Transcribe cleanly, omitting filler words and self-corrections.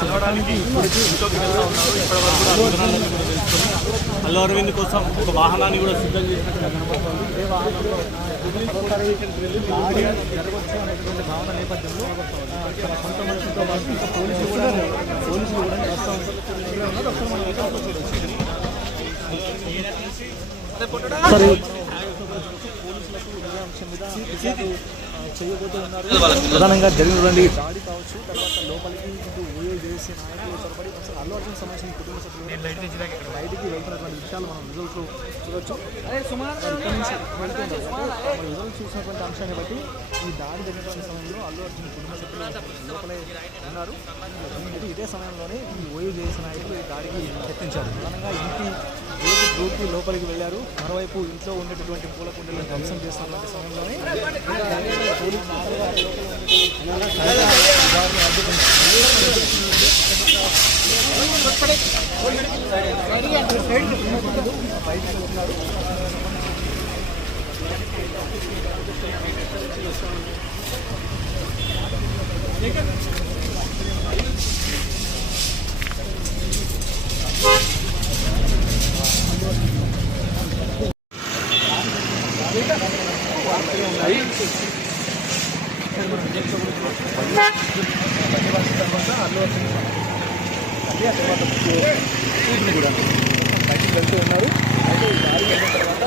కలవడానికి ఇంట్లోకి వెళ్తూ ఉన్నారు. ఇప్పటివరకు కూడా వివరాలన్నీ కూడా తెలుసుకొని అల్లు అరవింద్ కోసం ఒక వాహనాన్ని కూడా సిద్ధం చేసినట్టుగా కనబడుతుంది. ఏ వాహనంలో జరగవచ్చు అనేటువంటి భావన నేపథ్యంలో తన సొంత మనుషులతో పాటు ఇంకా పోలీసులు కూడా వస్తూ ఉంటారు. చేయబోతూ ఉన్నారు. ప్రధానంగా జరిగినటువంటి దాడి కావచ్చు, తర్వాత లోపలికి ఇంటూ ఓయో చేసే నాయకులు చొరబడి అల్లు అర్జున్ సంబంధించిన కుటుంబ సభ్యులు బయటికి వెళ్తున్నటువంటి విషయాలు మనం రిజల్ట్స్ చూడవచ్చు. రిజల్ట్స్ చూసినటువంటి అంశాన్ని బట్టి ఈ దాడి జరిగినటువంటి సమయంలో అల్లు అర్జున్ కుటుంబ సభ్యులు లోపలే ఉన్నారు. ఇదే సమయంలోనే ఈ ఓయో చేసే నాయకులు ఈ దాడికి యత్నించారు. ప్రధానంగా ఇంటి గ్రూప్కి లోపలికి వెళ్ళారు. మరోవైపు ఇంట్లో ఉండేటటువంటి పూల కుండలను ధ్వంసం చేస్తున్నటువంటి సమయంలోనే బయటకు వెళ్తున్నారు. తర్వాత బయటికి వెళ్తూ ఉన్నారు. అయితే ఈ దాడి అయిన తర్వాత